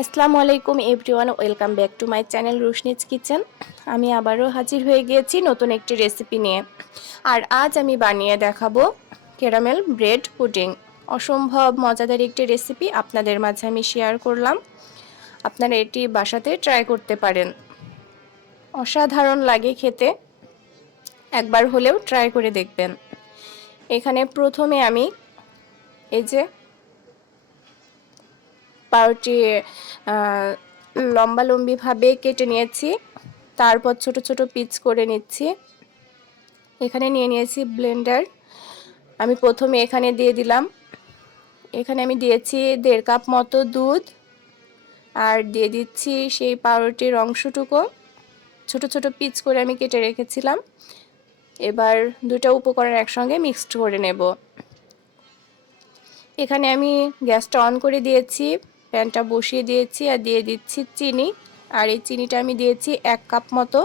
আসসালামু আলাইকুম everyone, welcome back to my channel Roshni's kitchen. আমি আবারও হাজির হয়ে গিয়েছি নতুন একটি রেসিপি নিয়ে। আর আজ আমি বানিয়ে দেখাবো ক্যারামেল ব্রেড পুডিং। অসম্ভব মজাদার একটি রেসিপি আপনাদের মাঝে আমি শেয়ার করলাম। আপনারা এটি বাসাতে ট্রাই করতে পারেন, অসাধারণ লাগে খেতে। একবার হলেও ট্রাই করে দেখবেন। এখানে প্রথমে আমি এই যে পাউরুটি লম্বালম্বিভাবে কেটে নিয়েছি, তারপর ছোট ছোট পিস করে নিচ্ছি। এখানে নিয়ে নিয়েছি ব্লেন্ডার। আমি প্রথমে এখানে দিয়ে দিলাম, এখানে আমি দিয়েছি 1.5 কাপ মতো দুধ, আর দিয়ে দিচ্ছি সেই পাউরুটির অংশটুকু ছোট ছোট পিস করে আমি কেটে রেখেছিলাম। এবার দুটো উপকরণ একসঙ্গে মিক্সড করে নেব। এখানে আমি গ্যাসটা অন করে দিয়েছি, প্যানটা বসিয়ে দিয়েছি আর দিয়ে দিচ্ছি চিনি। আর এই চিনিটা আমি দিয়েছি 1 কাপ মতো।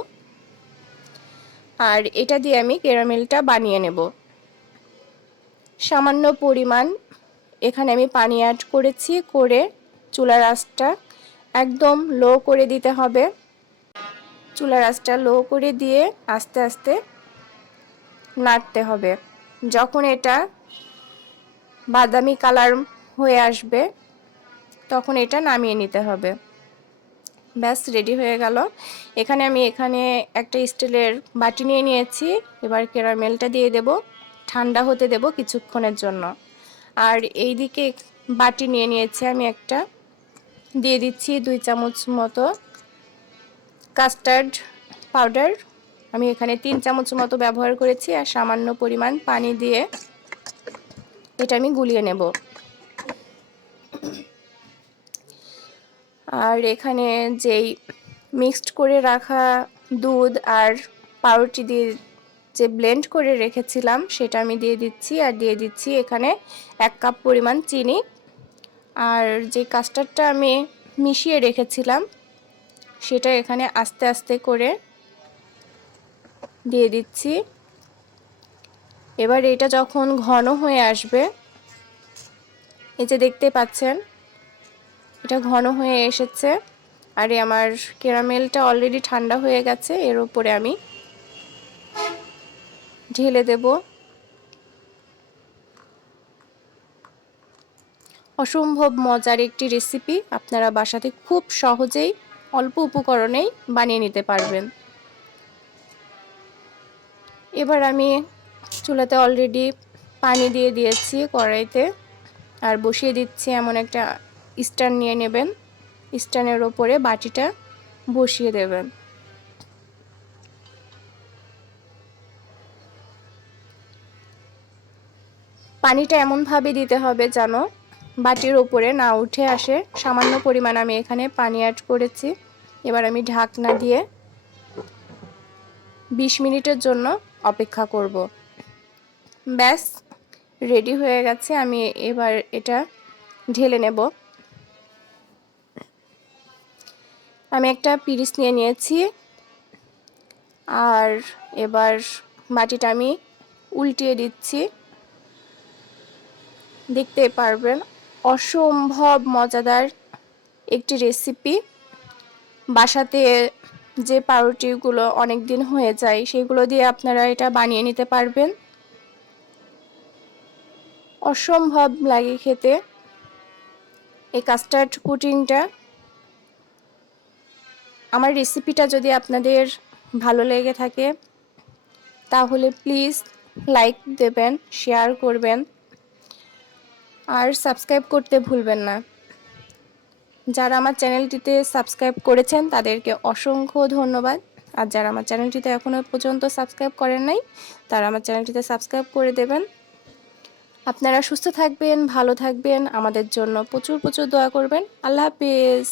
আর এটা দিয়ে আমি ক্যারামেলটা বানিয়ে নেব। সামান্য পরিমাণ এখানে আমি পানি অ্যাড করেছি, করে চুলার আঁচটা একদম লো করে দিতে হবে। চুলার আঁচটা লো করে দিয়ে আস্তে আস্তে নাড়তে হবে। যখন এটা বাদামি কালার হয়ে আসবে তখন এটা নামিয়ে নিতে হবে। ব্যাস রেডি হয়ে গেল। এখানে একটা স্টিলের বাটি নিয়ে নিয়েছি। এবার ক্যারামেলটা দিয়ে দেব, ঠান্ডা হতে দেব কিছুক্ষণের জন্য। আর এই দিকে বাটি নিয়ে নিয়েছি আমি একটা, দিয়ে দিচ্ছি 2 চামচ মতো কাস্টার্ড পাউডার। আমি এখানে 3 চামচ মতো ব্যবহার করেছি, আর সামান্য পরিমাণ পানি দিয়ে এটা আমি গুলিয়ে নেব। আর এখানে যেই মিক্সড করে রাখা দুধ আর পাউরুটি দিয়ে যে ব্লেন্ড করে রেখেছিলাম সেটা আমি দিয়ে দিচ্ছি। আর দিয়ে দিচ্ছি এখানে 1 কাপ পরিমাণ চিনি। আর যে কাস্টার্ডটা আমি মিশিয়ে রেখেছিলাম সেটা এখানে আস্তে আস্তে করে দিয়ে দিচ্ছি। এবার এটা যখন ঘন হয়ে আসবে, এই যে দেখতে পাচ্ছেন এটা ঘন হয়ে এসেছে। আর আমার ক্যারামেলটা অলরেডি ঠান্ডা হয়ে গেছে। এর উপরে আমি ঢেলে দেব। অসম্ভব মজার একটি রেসিপি, আপনারা বাসাতে খুব সহজেই অল্প উপকরণেই বানিয়ে নিতে পারবেন। এবার আমি চুলাতে অলরেডি পানি দিয়ে দিয়েছি কড়াইতে, আর বসিয়ে দিচ্ছি এমন একটা স্ট্যান্ড নিয়ে নেবেন। স্ট্যান্ডের ওপরে বাটিটা বসিয়ে দেবেন। পানিটা এমনভাবে দিতে হবে যেন বাটির ওপরে না উঠে আসে। সামান্য পরিমাণ আমি এখানে পানি অ্যাড করেছি। এবার আমি ঢাকনা দিয়ে 20 মিনিটের জন্য অপেক্ষা করব। ব্যাস রেডি হয়ে গেছে। আমি এবার এটা ঢেলে নেব। আমি একটা পিরিচ নিয়ে নিয়েছি, আর এবার বাটিটা আমি উল্টিয়ে দিচ্ছি। দেখতে পারবেন অসম্ভব মজাদার একটি রেসিপি। বাসাতে যে পাউরুটিগুলো অনেক দিন হয়ে যায় সেগুলো দিয়ে আপনারা এটা বানিয়ে নিতে পারবেন। অসম্ভব লাগে খেতে এই কাস্টার্ড পুডিংটা। আমার রেসিপিটা যদি আপনাদের ভালো লেগে থাকে তাহলে প্লিজ লাইক দেবেন, শেয়ার করবেন, আর সাবস্ক্রাইব করতে ভুলবেন না। যারা আমার চ্যানেলটিতে সাবস্ক্রাইব করেছেন তাদেরকে অসংখ্য ধন্যবাদ। আর যারা আমার চ্যানেলটিতে এখনও পর্যন্ত সাবস্ক্রাইব করেন নাই তারা আমার চ্যানেলটিতে সাবস্ক্রাইব করে দেবেন। আপনারা সুস্থ থাকবেন, ভালো থাকবেন, আমাদের জন্য প্রচুর প্রচুর দোয়া করবেন। আল্লাহ হাফেজ।